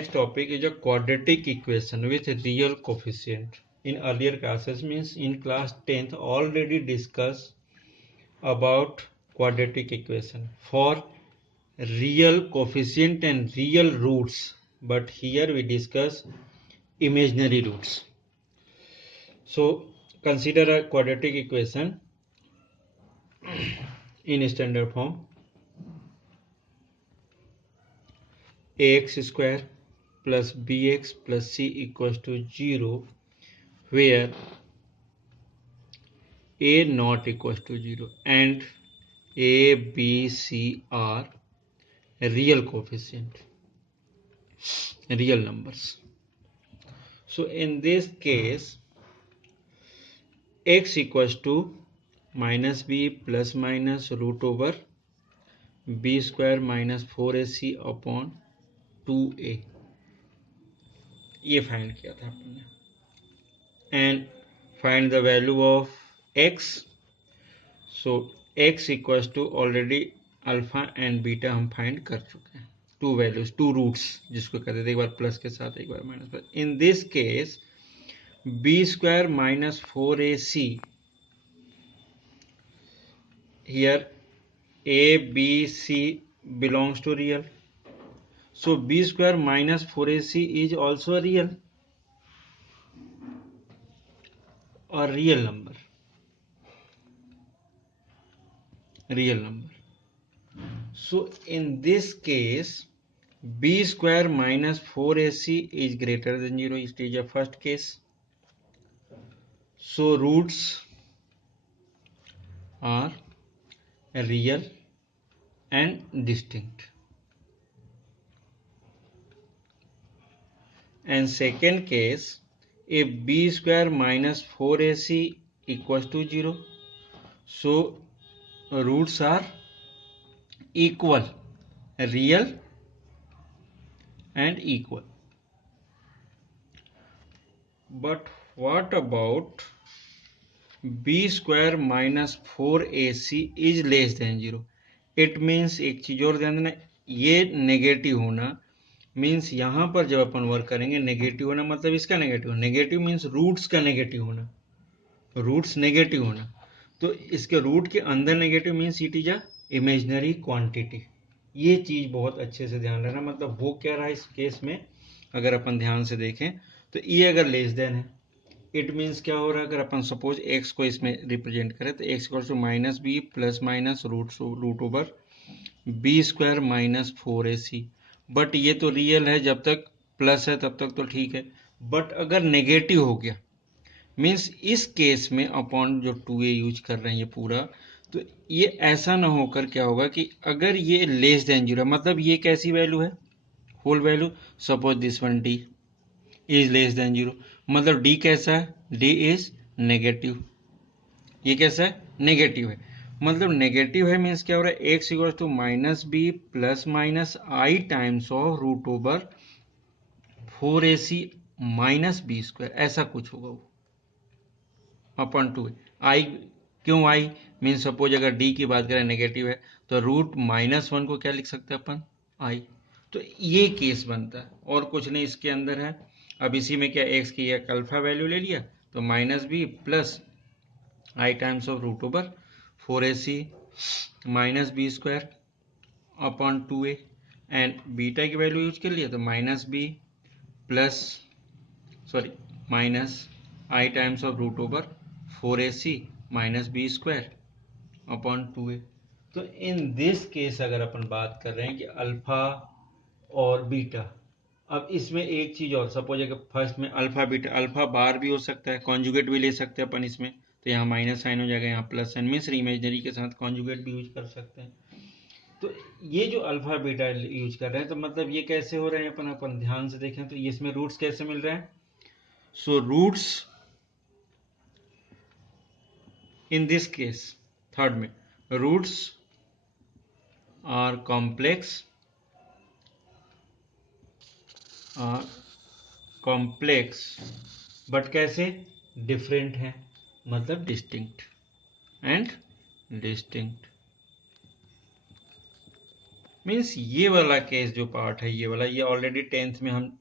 next topic is a quadratic equation with real coefficient. In earlier classes, means in class 10th, already discussed about quadratic equation for real coefficient and real roots, but here we discuss imaginary roots. So consider a quadratic equation in standard form: ax square plus bx plus c equals to 0, where a not equals to 0 and a, b, c are real coefficient, real numbers. So in this case, x equals to minus b plus minus root over b square minus 4ac upon 2a, ये find किया था अपन ने. And find the value of x. So x equals to already alpha and beta हम find कर चुके हैं. To values, two roots जिसको कहते थे, एक बार प्लस के साथ एक बार माइनस पर. In this case B square minus 4ac, here a b c belongs to real, so b square minus 4ac is also real, or real number. So in this case, b square minus 4ac is greater than 0. It is a first case. So roots are real and distinct. And second case, if b square minus 4ac equals to 0, so roots are equal, real and equal. But what about b square minus 4ac is less than 0? It means, एक चीज और ध्यान देना, ये negative होना means यहाँ पर जब अपन वर्क करेंगे, नेगेटिव होना मतलब इसका नेगेटिव, नेगेटिव मीन्स रूट्स का नेगेटिव होना, रूट्स नेगेटिव होना. तो इसके रूट के अंदर negative means it is a imaginary quantity. ये चीज बहुत अच्छे से ध्यान रखना. मतलब वो क्या रहा इस केस में, अगर अपन ध्यान से देखें तो ये अगर लेस देन है, इट मीन्स क्या हो रहा है, अगर अपन सपोज एक्स को इसमें रिप्रेजेंट करें तो X equals to minus B plus minus root over B square minus 4ac. But ये तो रियल है, जब तक प्लस है तब तक तो ठीक है. बट अगर नेगेटिव हो गया मीन्स इस केस में अपॉन जो 2a यूज कर रहे हैं ये पूरा, तो ये ऐसा ना होकर क्या होगा कि अगर ये लेस देन 0, मतलब ये कैसी वैल्यू है, whole value. Suppose this one d is less than 0, मतलब d कैसा है, d इज नेगेटिव. ये कैसा है, नेगेटिव है. मतलब नेगेटिव है मीन्स क्या हो रहा है, X equal to minus B plus minus I times of root over 4ac minus B square, ऐसा कुछ होगा वो अपन 2. आई क्यों, आई मीन्स सपोज अगर डी की बात करें नेगेटिव है तो रूट माइनस 1 को क्या लिख सकते हैं अपन, आई. तो ये केस बनता है और कुछ नहीं इसके अंदर है. अब इसी में क्या एक्स की एक अल्फा वैल्यू ले लिया तो minus B plus I times of root over 4ac minus B square upon 2a, and beta की वैल्यू यूज कर लिया तो minus B plus minus I times of root over 4ac minus B square upon 2a. तो इन this case अगर अपन बात कर रहे हैं कि अल्फा और बीटा, अब इसमें एक चीज और, सपोज अगर फर्स्ट में अल्फा बीटा, अल्फा बार भी हो सकता है, कॉन्जुगेट भी ले सकते हैं अपन इसमें, तो यहाँ माइनस साइन हो जाएगा, यहाँ प्लस साइन मीन्स इमेजिनरी के साथ कॉन्जुगेट भी यूज कर सकते हैं. तो ये जो अल्फा बीटा यूज कर रहे हैं तो मतलब ये कैसे हो रहे हैं, अपन ध्यान से देखें तो इसमें रूट्स कैसे मिल रहे हैं. So roots in this case third में, रूट्स आर कॉम्प्लेक्स बट कैसे, डिफरेंट है, मतलब डिस्टिंक्ट एंड डिस्टिंक्ट. मीन्स ये वाला केस जो पार्ट है, ये वाला, ये ऑलरेडी 10th में हम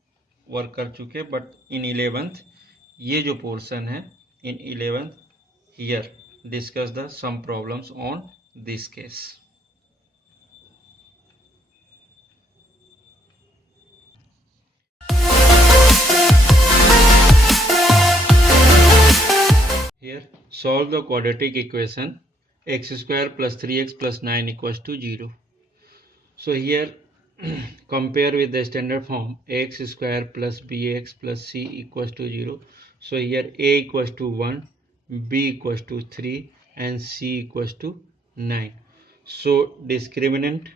वर्क कर चुके, बट इन 11th ये जो पोर्शन है, in 11th here discuss the some problems on this case. Here solve the quadratic equation x square plus 3x plus 9 equals to 0. So here compare with the standard form x square plus bx plus c equals to 0. So here a equals to 1, b equals to 3 and c equals to 9. So discriminant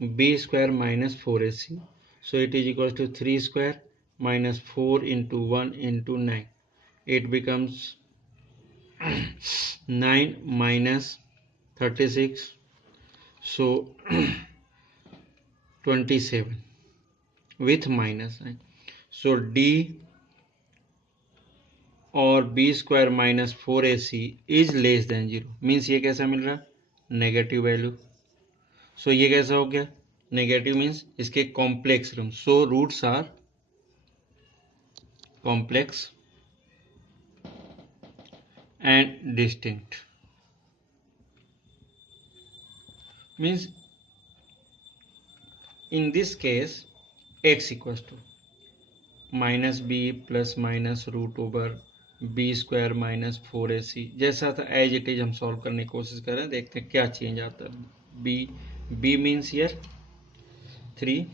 b square minus 4ac. So it is equals to 3 square minus 4 into 1 into 9. It becomes 9 minus 36. So 27 with minus sign. So d और b square minus 4ac is less than 0. Means ये कैसा मिल रहा, negative value. सो ये कैसा हो गया, negative means इसके complex room. So roots are complex and distinct. Means in this case x equals to minus B plus minus root over B square minus 4ac जैसा था एज इट इज हम solve करने की कोशिश कर रहे हैं, देखते हैं क्या चेंज आता है. B means here 3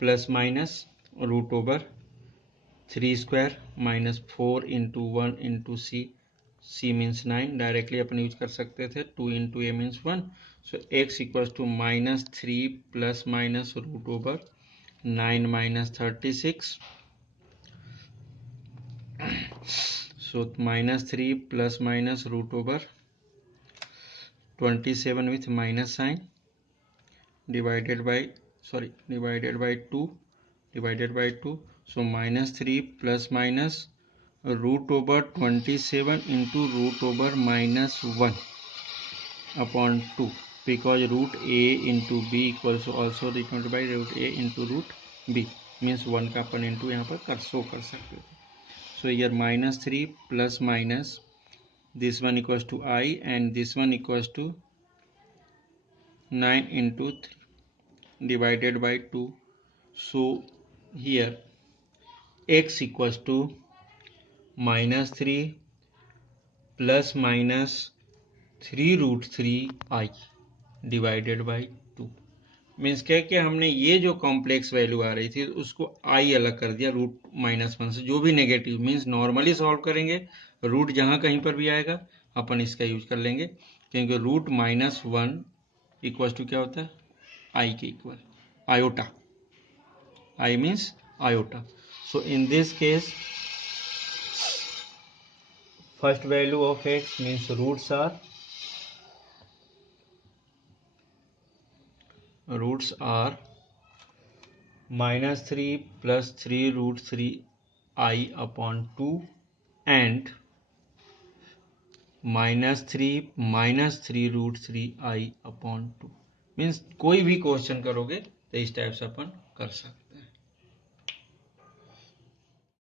plus minus root over 3 square minus 4 into 1 into c means 9. Directly अपन यूज कर सकते थे. 2 into a means 1. So x equals to minus 3 plus minus root over 9 minus 36. So minus 3 plus minus root over 27 with minus sign divided by 2. So minus 3 plus minus root over 27 into root over minus 1 upon 2, because root a into b equals also written by root a into root b. Means 1 का अपन into यहाँ पर show कर सकते थे. So yeah minus 3 plus minus this one equals to i and this one equals to 9 into 3 divided by 2. So here x equals to minus 3 plus minus 3 root 3 i divided by 2. Means क्या कि हमने ये जो complex value आ रही थी उसको आई अलग कर दिया रूट माइनस 1 से. जो भी नेगेटिव मीन्स नॉर्मली सॉल्व करेंगे, रूट जहाँ कहीं पर भी आएगा अपन इसका यूज कर लेंगे, क्योंकि रूट माइनस 1 इक्वल टू क्या होता है, आई के equal, iota. I means iota. So in this case first value of x means roots are minus 3 plus 3 root 3 I upon 2 and minus 3 root 3 I upon 2. Means कोई भी question करोगे तो इस type से अपन कर सकते.